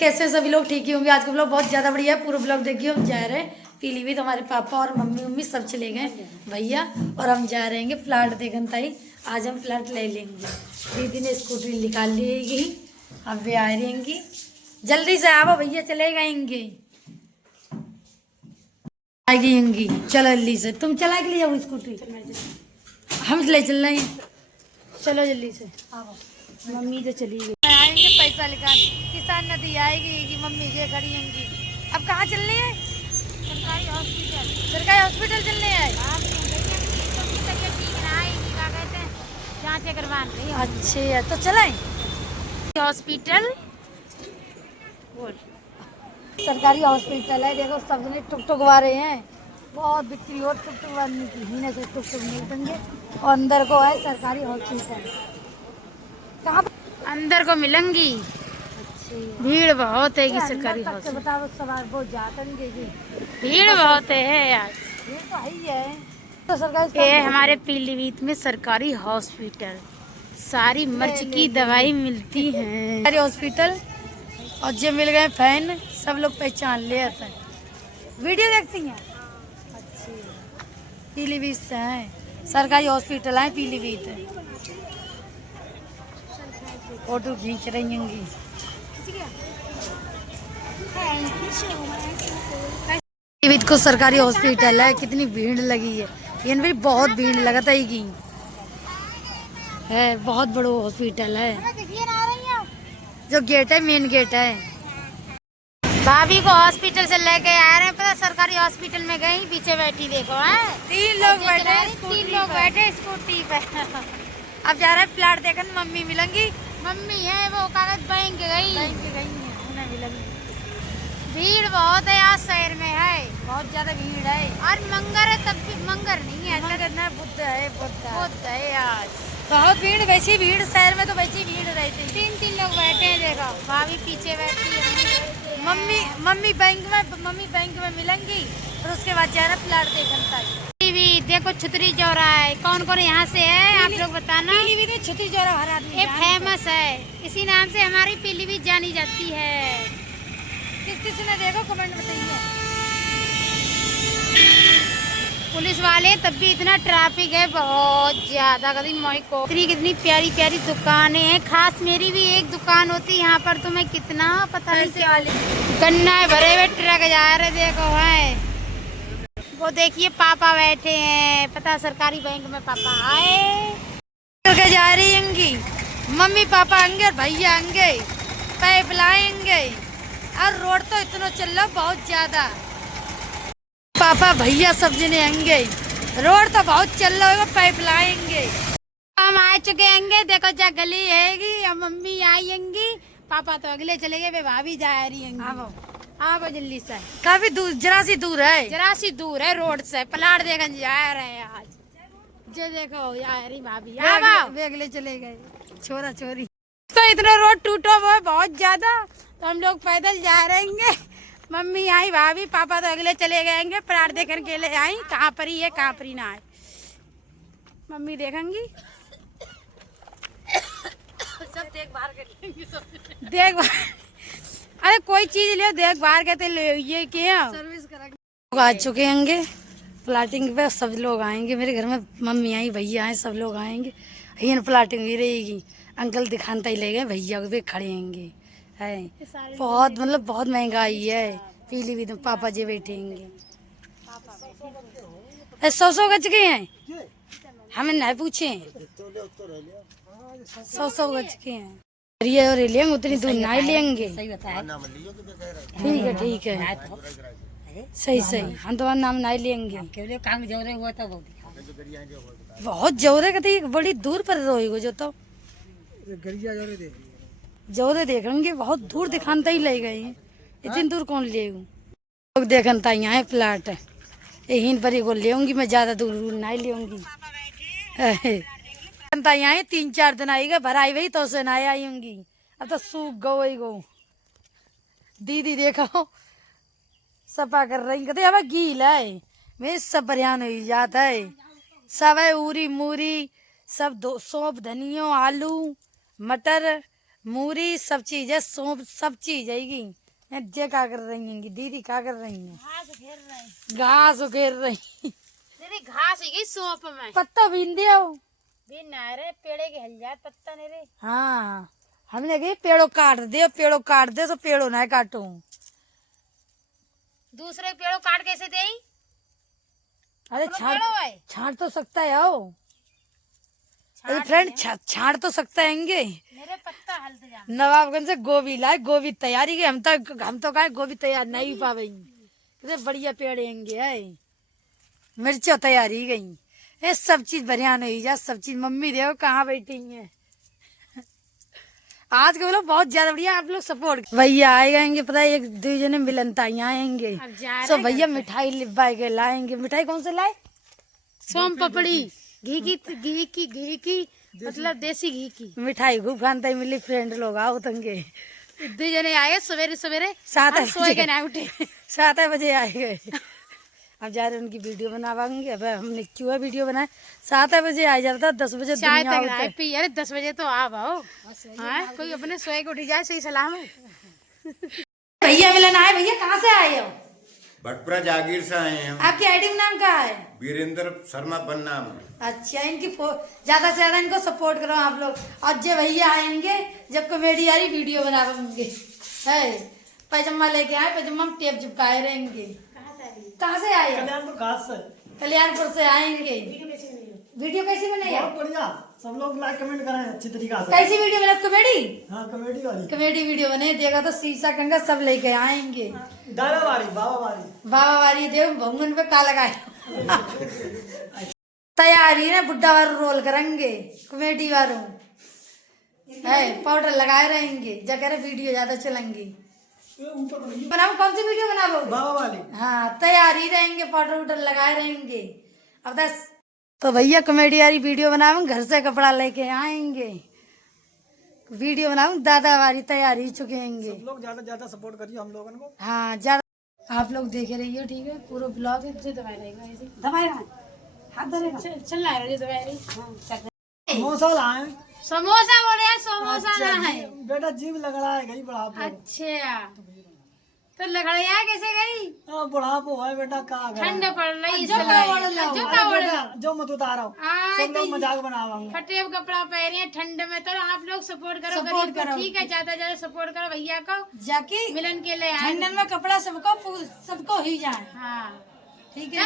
कैसे सभी लोग ठीक ही होंगे। आज का ब्लॉग बहुत ज़्यादा बढ़िया है, पूरा ब्लॉग देखिए। हम जा रहे हैं पीलीभीत, हमारे पापा और मम्मी उम्मी सब चले गए भैया, और हम जा रहे हैं फ्लैट देखन ताई। आज हम फ्लैट ले लेंगे। दीदी ने स्कूटी निकाल ली, अब भी आ रहेंगी। जल्दी से आओ भैया, चले गएंगे आएगी। चलो जल्दी से, तुम चला के ले जाओ स्कूटी, हम ले चल रहे हैं। चलो जल्दी से आओ। मम्मी तो चली गई, आएंगे पैसा निकाल, किसान नदी आएगी कि मम्मी जे खड़ी होंगी। अब कहाँ चलने हैं? सरकारी हॉस्पिटल। सरकारी हॉस्पिटल चलने हैं। जांच करवाने। अच्छे तो चलें हॉस्पिटल। बोल, सरकारी हॉस्पिटल है, देखो सब जने टुक टुक वारे हैं, बहुत बिक्री हो टुक टुक वारने की, हिने से टुक टुक मिलेंगे। और अंदर को है सरकारी हॉस्पिटल। कहाँ अंदर को मिलेंगी, भीड़ बहुत है कि सरकारी हॉस्पिटल। बताओ सवाल बहुत जाते भीड़ बहुत है यार, ये तो है ही है। तो सरकारी ये हमारे पीलीभीत में सरकारी हॉस्पिटल, सारी मर्ज की दवाई मिलती है। सरकारी हॉस्पिटल, और जो मिल गए फैन, सब लोग पहचान ले आते हैं। वीडियो देखती हैं। अच्छी पीलीभीत से है, सरकारी हॉस्पिटल है पीलीभीत है। फोटो खींच रही होंगी। पीलीभीत को सरकारी हॉस्पिटल है, कितनी भीड़ लगी है। ये भी बहुत भीड़ लगता है, बहुत बड़ा हॉस्पिटल है। जो गेट है, मेन गेट है। भाभी को हॉस्पिटल से लेके आ रहे हैं, पता सरकारी हॉस्पिटल में गई, पीछे बैठी देखो है, तीन लोग बैठे स्कूटी पे। अब जा रहे हैं फ्लैट देखने, मम्मी मिलेंगी। मम्मी है वो कागज बैंक गई, उन्हें मिलेंगी। भीड़ बहुत है आज शहर में है, बहुत ज्यादा भीड़ है। और मंगर है तब भी, मंगर नहीं है, बुद्ध है, बुद्ध है आज। बहुत भीड़, वैसी भीड़ शहर में तो वैसी भीड़ रहती है। तीन लोग बैठे हैं, देखो भाभी पीछे बैठी है, मम्मी बैंक में मिलेंगी, और उसके बाद जाना फ्लैट देखने। देखो छुतरी चौराहा है, कौन कौन यहाँ से है आप लोग बताना। पीलीभीत छुतरी चौराहा हर आदमी ये फेमस है, इसी नाम से हमारी पीलीभीत जानी जाती है। किस ने देखो कमेंट बताइए। पुलिस वाले तब भी इतना ट्रैफिक है बहुत ज्यादा, कभी मोई को कितनी प्यारी प्यारी दुकानें हैं। खास मेरी भी एक दुकान होती है यहाँ पर, तुम्हें कितना पता नहीं क्या गन्ना है, भरे हुए ट्रक जा रहे देखो है। वो देखिए पापा बैठे हैं, पता सरकारी बैंक में पापा आए तो जा रही होंगी। मम्मी पापा आएंगे और भैया आएंगे, पाइप लाएंगे। और रोड तो इतना चल रहा बहुत ज्यादा, पापा भैया सब जने आएंगे। रोड तो बहुत चल रहा होगा, पाइप लाएंगे। हम आ चुके हैं, देखो जा गली हैगी, अब मम्मी आएंगी, पापा तो अगले चले गए, वे भाभी जा रही हैं। आओ जल्दी से, काफी दूर, जरा सी दूर है रोड से। प्लाट देखने जा रहे हैं आज, जो देखो यार भाभी वे अगले चले गए, छोरा छोरी। तो इतना रोड टूटा हुआ है बहुत ज्यादा, तो हम लोग पैदल जा रहे हैं। मम्मी आई, भाभी पापा तो अगले चले गएंगे, प्लाट देखने के लिए आई, कहाँ पर ही है कहाँ पर ही ना है। मम्मी देखेंगी सब देखभाल, अरे कोई चीज ले देखभाल कहते ये क्या सर्विस करा। आ चुके होंगे प्लाटिंग पे, सब लोग आएंगे मेरे घर में। मम्मी आई, भैया आए, सब लोग आएंगे। यही प्लाटिंग भी रहेगी। अंकल दिखानता ही ले गए, भैया भी खड़े होंगे। है बहुत, मतलब बहुत महंगाई है पीलीभीत में। पापा जी बैठेंगे, 100 गज के हैं, हमें नहीं पूछे, 100 गज के हैं। और लेंगे, उतनी दूर नहीं लेंगे। ठीक है सही, हम तुम्हारा नाम नहीं लेंगे। काम जोरे हुआ तो बहुत जोरे कहते, बड़ी दूर पर रोएगो जो तो जोरे देखेंगे, बहुत दूर दिखानता ही ले गए। इतनी दूर कौन ले लोग देखनता यहाँ है फ्लैट है, यहीं पर ही को लेंगी मैं, ज्यादा दूर नहीं लेंगी। यहाँ है 3-4 दिन आएगा, भराई वही तो से नहीं आई होंगी। अब तो सूख गो। दीदी देखो सफा कर रही, कहते अब गील है, मैं सब बरियान हो जाता है। सब है उरी मूरी, सब सौंफ धनिया आलू मटर मूरी सब चीज है, सौंफ सब चीज है। जे क्या कर रही हैं दीदी, क्या कर रही हैं? घास उखेर रही। घास ही गई सौंप में पत्ता बीन दिया भी नारे पेड़े के हल जाए पत्ता नहीं रे। हाँ, हमने कही पेड़ों काट दे तो पेड़ों ना काटू। दूसरे पेड़ों काट कैसे दे? अरे छाड़ तो सकता है आओ। अरे फ्रेंड छाड़ तो सकता है मेरे पत्ता हल्द जा। नवाबगंज से गोभी लाए, गोभी तैयारी के हम तो कहे गोभी तैयार नहीं पावे। इतने बढ़िया पेड़ है, मिर्चों तैयारी गई, ये सब चीज बढ़िया नहीं जा, सब चीज। मम्मी देखो कहाँ बैठी है। आज के लोग बहुत ज्यादा बढ़िया, आप लोग सपोर्ट। भैया आएंगे पता है, एक दो जने मिलनताई आएंगे। तो भैया मिठाई लिपा के लाएंगे। मिठाई कौन से लाए? सोम पपड़ी, घी की मतलब देसी घी की मिठाई खूब खानता मिली। फ्रेंड लोग आओ तंगे, दो जने आए सवेरे 7 बजे आए गए। अब जा रहे उनकी वीडियो बनावाएंगे। अब हमने क्यों वीडियो बनाए, 7 बजे आ जाता, 10 बजे चाय तक आए पी। अरे 10 बजे तो आओ हाँ, कोई अपने सोए को उठी जाए, सही सलाम है। भैया मिलन आए। भैया कहाँ से आए हो? भटपुरा जागीर से आए हैं हम। आपकी आईडी नाम क्या है? वीरेंद्र शर्मा बन्नाम। अच्छा, इनकी ज्यादा से ज्यादा इनको सपोर्ट करो आप लोग। और जब भैया आएंगे, जब कॉमेडी वाली वीडियो बनाएंगे, है पैजामा लेके आए, पैजामा में टेप चिपकाए रहेंगे। कहाँ से आए? कल्याणपुर से आएंगे। वीडियो कैसी बनेगी? बहुत बढ़िया, सब लोग लाइक कमेंट करें अच्छी तरीका से। कैसी वीडियो बने? कॉमेडी? हाँ, कॉमेडी वाली। कॉमेडी वीडियो बने, देखा तो शीशा कंगा सब लेके आएंगे। बाबा वाली देव भंगन पे का लगाए। तैयारी है, बुड्ढा वारू रोल करेंगे, कॉमेडी वारू है, पाउडर लगाए रहेंगे। जगह वीडियो ज्यादा चलेंगी। बनाओ, कौन सी वीडियो बनाओ? बाबा वाली। हाँ, तैयारी रहेंगे, पाउडर वुडर लगाए रहेंगे। अब तो भैया कॉमेडी वाली वीडियो बनाऊं, घर से कपड़ा लेके आएंगे, वीडियो बनाऊं, दादा वाली तैयारी चुकेंगे। सब लोग ज्यादा सपोर्ट करिए हम लोगों को। हाँ, ज्यादा आप लोग देखे रहिए, ठीक है? पूरा ब्लॉग है, दबाए रहेगा, हाथ धरेगा, चल रहा है समोसा लाए। समोसा बोले यार, समोसा ना है बेटा, जीव लग रहा है गई बुढ़ापो। अच्छा, तो लगड़िया कैसे गई? बुढ़ापो है बेटा, का ठंड पड़ रही, जो मत उतारो, सब लोग मजाक बनावा। फटे कपड़ा पहने ठंड में, तो आप लोग सपोर्ट करो, गरीब को, ठीक है? ज्यादा सपोर्ट करो भैया को, जाके मिलन के लिए ठंड में कपड़ा सबको ही जाए। हाँ ठीक है।